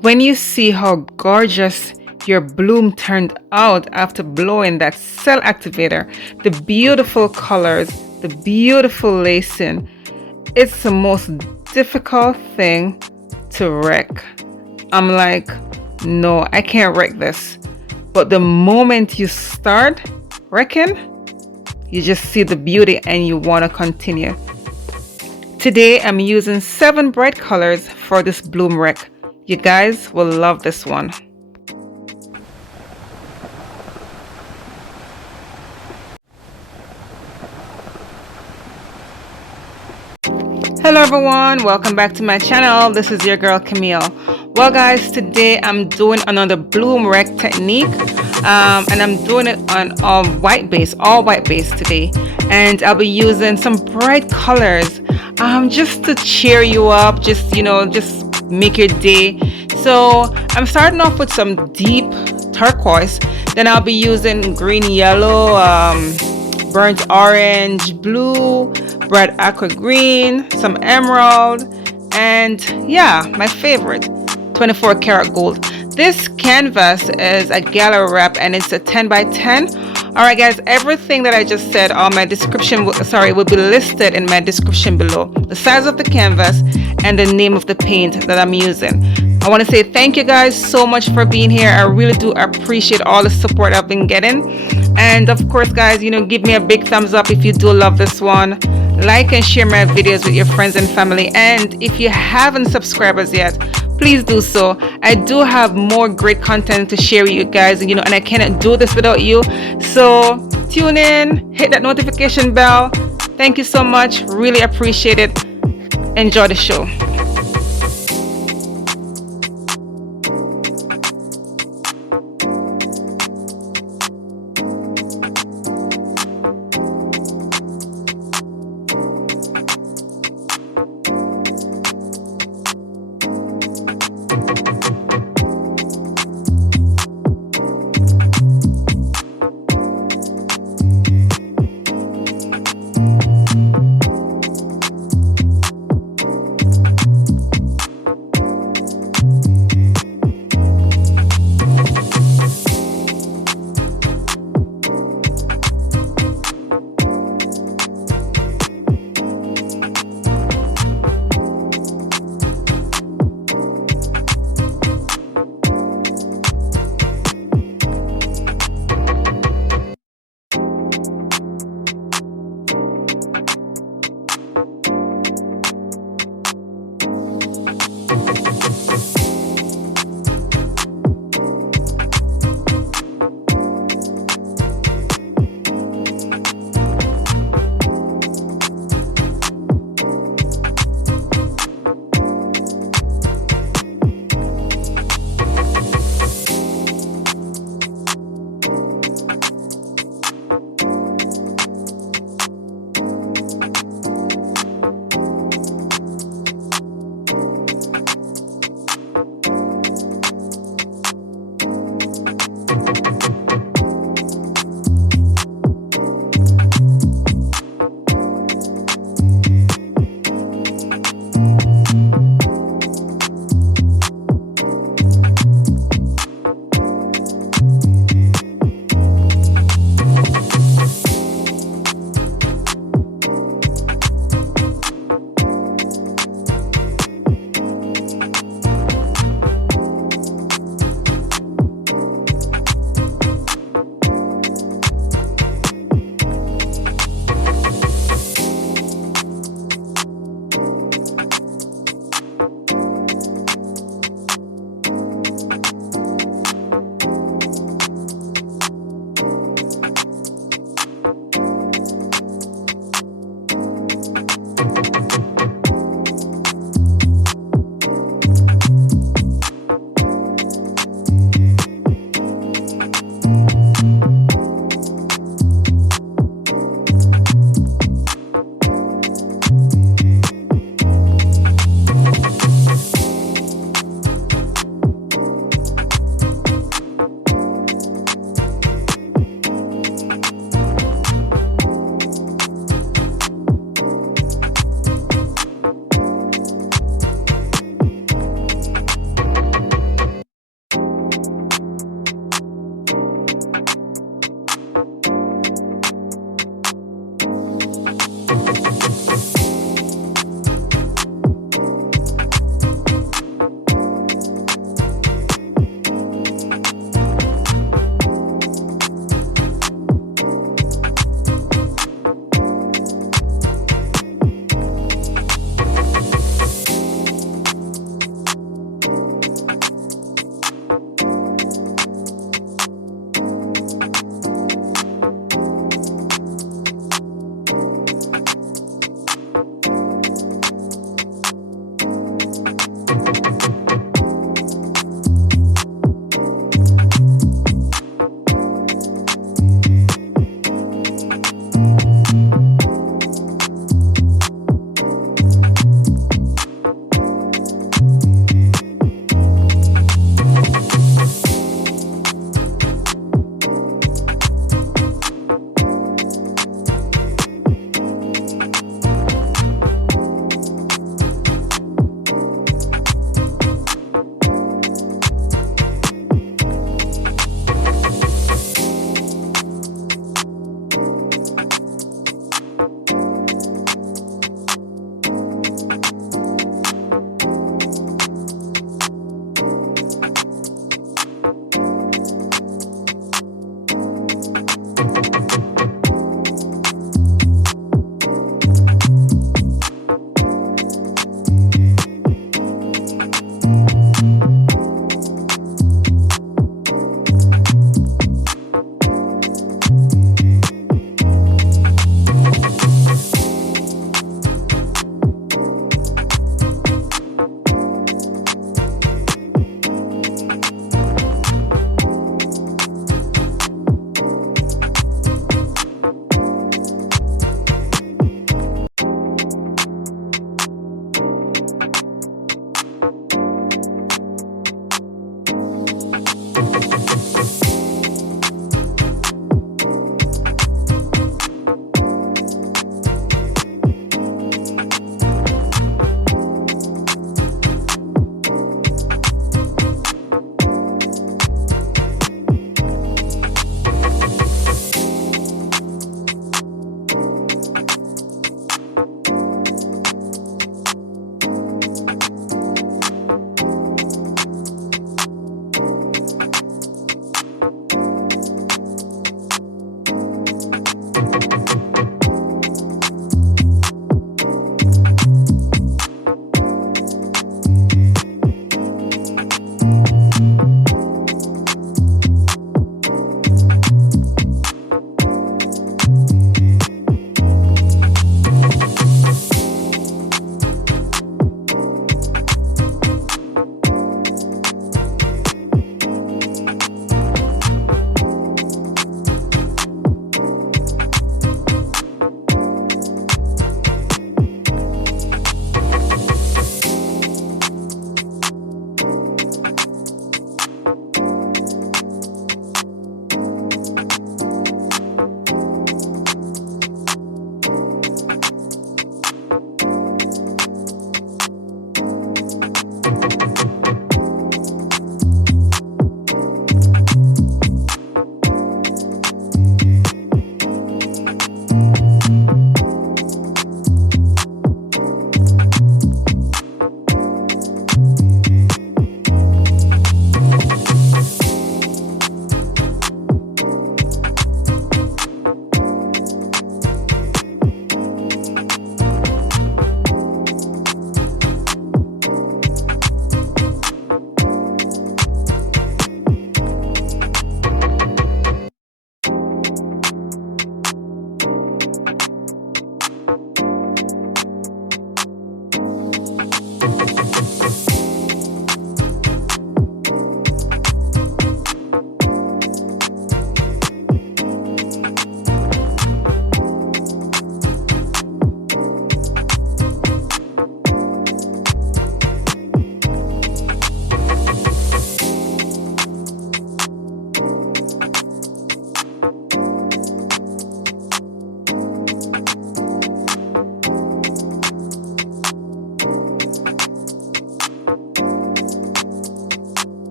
When you see how gorgeous your bloom turned out after blowing that cell activator, the beautiful colors, the beautiful lacing, it's the most difficult thing to wreck. I'm like, no, I can't wreck this. But the moment you start wrecking, you just see the beauty and you want to continue. Today I'm using 7 bright colors for this bloom wreck. You guys will love this one. Hello everyone, welcome back to my channel. This is your girl Camille. Well guys, today I'm doing another bloom wreck technique and I'm doing it on all white base today, and I'll be using some bright colors just to cheer you up, just make your day. So I'm starting off with some deep turquoise, then I'll be using green, yellow, burnt orange, blue, bright aqua green, some emerald, and yeah, my favorite, 24 karat gold. This canvas is a gallery wrap and it's a 10 by 10. Alright guys, everything that I just said on my description will be listed in my description below. The size of the canvas and the name of the paint that I'm using. I want to say thank you guys so much for being here. I really do appreciate all the support I've been getting. And of course guys, give me a big thumbs up if you do love this one. Like and share my videos with your friends and family. And if you haven't subscribed as yet, please do so. I do have more great content to share with you guys, and I cannot do this without you. So tune in, hit that notification bell. Thank you so much. Really appreciate it. Enjoy the show.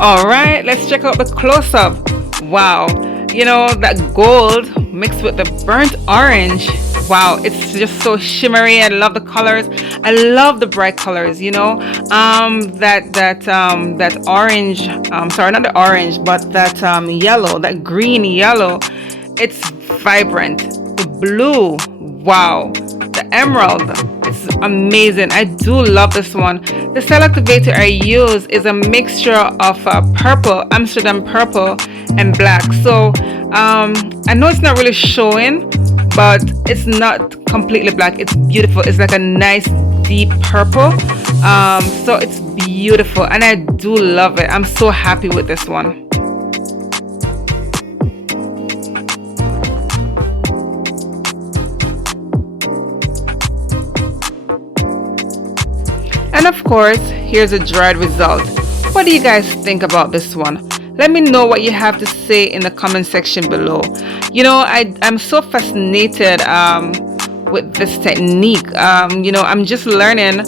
All right, let's check out the close-up. Wow, you know, that gold mixed with the burnt orange. Wow, it's just so shimmery. I love the colors. I love the bright colors, you know. That orange, sorry, not the orange, but that yellow, that green yellow. It's vibrant. The blue, wow. The emerald, it's amazing. I do love this one. The cell activator I use is a mixture of purple, Amsterdam purple, and black. So I know it's not really showing, but it's not completely black. It's beautiful. It's like a nice deep purple. So it's beautiful, and I do love it. I'm so happy with this one. And of course, here's a dried result. What do you guys think about this one? Let me know what you have to say in the comment section below. You know, I'm so fascinated with this technique. You know, I'm just learning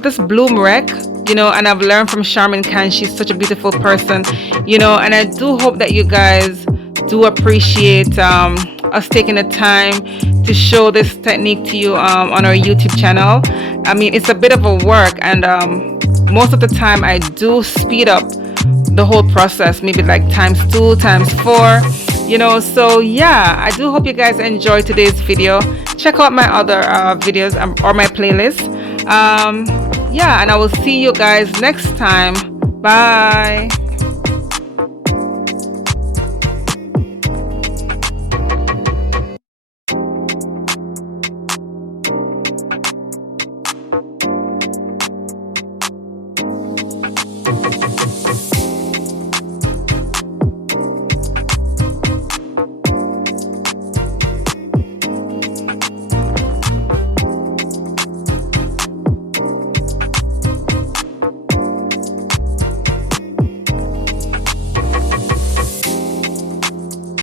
this bloom wreck, you know, and I've learned from Sharmin. She's such a beautiful person, you know, and I do hope that you guys do appreciate us taking the time to show this technique to you on our YouTube channel. I mean, it's a bit of a work, and most of the time I do speed up the whole process, maybe like ×2, ×4, you know. So yeah, I do hope you guys enjoyed today's video. Check out my other videos or my playlist. Yeah, and I will see you guys next time. Bye.